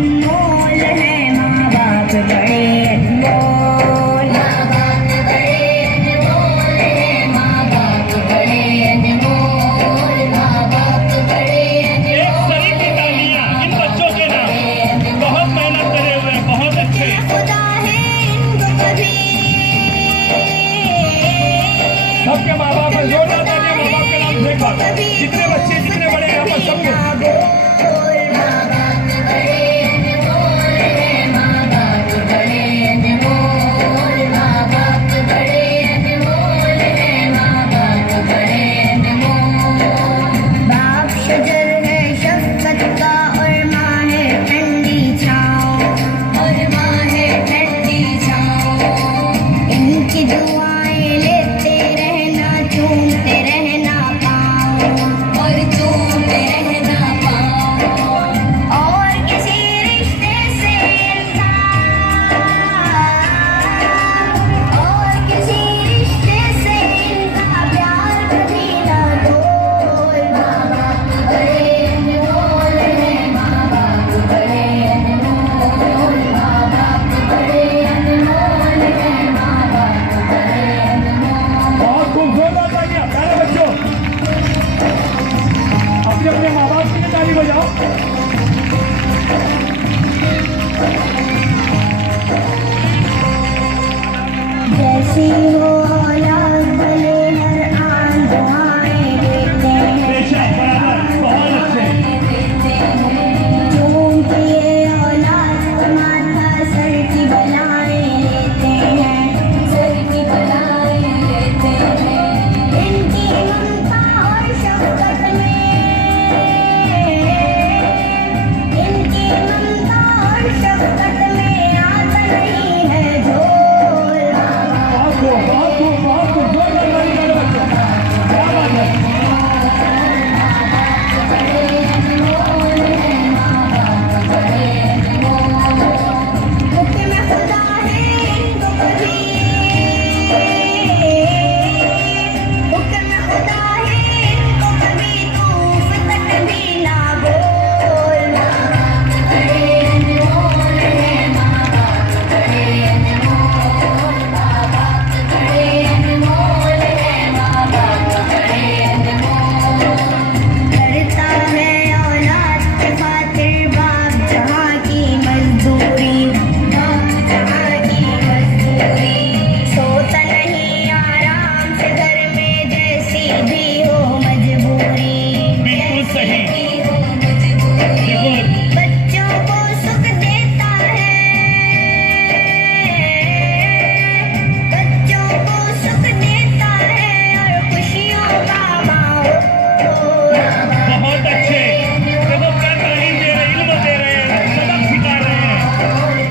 अनमोल है माँ बाप बड़े अनमोल, माँ बाप बड़े अनमोल है, माँ बाप बड़े अनमोल, माँ बाप बड़े अनमोल। एक सरी की तालियां इन बच्चों के नाम, बहुत मेहनत करे हुए, बहुत अच्छे। खुदा है इनको कभी सबके माँ बाप है, जोरदार तालियां माँ बाप के नाम से एक बार। जितने बच्चे जितने बड़े यहाँ पर सबके दुआएं लेते रहना, चूमते रहना पाँव और चूमते रहना पाँव, और किसी रिश्ते से इनका, और किसी रिश्ते से इनका प्यार कभी ना तोड़। माँ बाप बड़े अनमोल है, माँ बाप बड़े अनमोल, माँ बाप बड़े अनमोल है, माँ बाप बड़े अनमोल। बहुत खूब, जोरदार तालियां प्यारे बच्चों। अपने अपने माँ बाप के लिए ताली बजाओ। जैसी हो औलाद भले हर आन दुआएं देते हैं, बेशक बराबर, बहुत अच्छे। चूमती ये औलाद को माथा सर की बलाएं लेते हैं, सर की बलाएं लेते हैं। इनकी ममता और शफकत में, इनकी ममता और शफकत में आता नहीं है झोल। बहुत खूब, बहुत खूब, बहुत खूब, जोरदार ताली प्यारे बच्चों। क्या बात है। हुक्म खुदा है इनको कभी, हुक्म खुदा है इनको कभी तूफ तक भी ना बोल। माँ बाप बड़े अनमोल है, माँ बाप बड़े अनमोल, माँ बाप बड़े अनमोल है, माँ बाप बड़े अनमोल। करता है औलाद के खातिर बाप जहाँ की मजदूरी, बाप जहाँ की मजदूरी। सोता नहीं आराम से घर में जैसी भी हो मजबूरी, बिल्कुल सही। जैसी भी हो मजबूरी। बच्चों को सुख देता है, बच्चों को सुख देता है और खुशियों का माहौल। बहुत अच्छे। देखो क्या तालीम दे रहे, इल्म दे रहे हैं, सबक सिखा रहे हैं।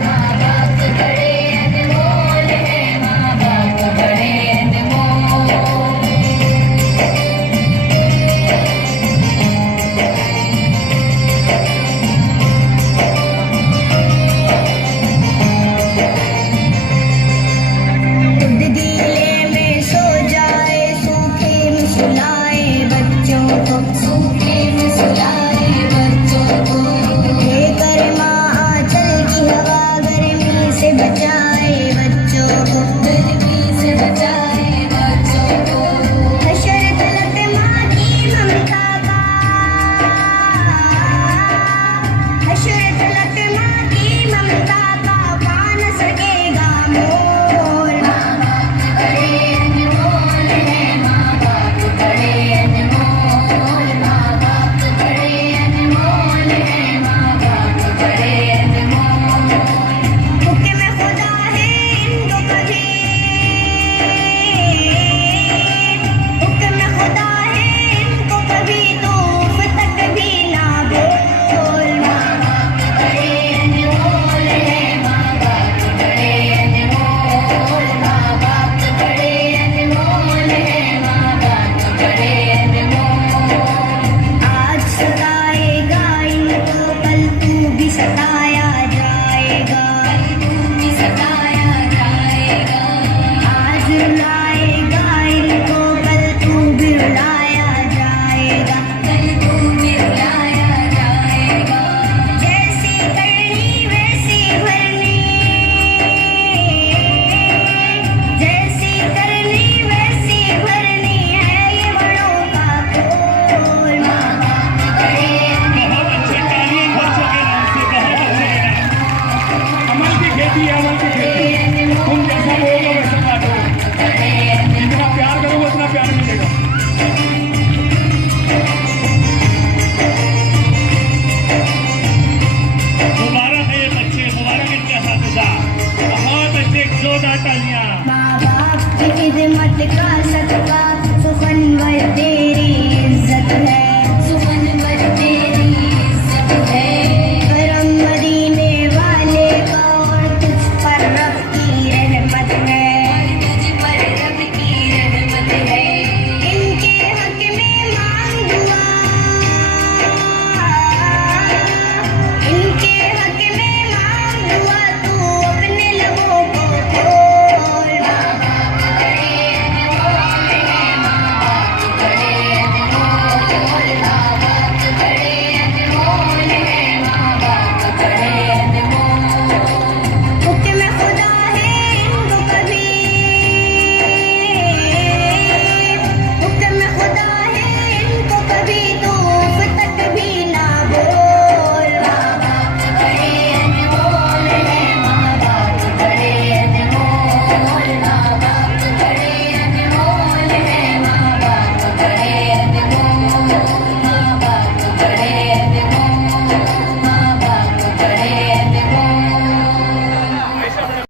माँ बाप बड़े अनमोल है, माँ बाप बड़े अनमोल। खुद गीले में सो जाए, सूखे में सुलाए बच्चों को, सूखे में सुलाए बच्चों को। लेकर माँ आंचल की हवा गर्मी से बचाए बच्चों को, गर्मी से बचाए बच्चों को। हशर तलक माँ की ममता का, हशर तलक माँ की ममता का पा न सकेगा मोल। माँ बाप बड़े अनमोल है, माँ बाप बड़े अनमोल, माँ बाप बड़े अनमोल है, माँ बाप बड़े अनमोल। हुक्म खुदा है इनको कभी, हुक्म खुदा है इनको कभी तूफ तक भी ना बोल। माँ बाप बड़े अनमोल है, माँ बाप बड़े अनमोल, माँ बाप बड़े अनमोल है, माँ बाप बड़े अनमोल। आज सताएगा इनको कल तू भी सताया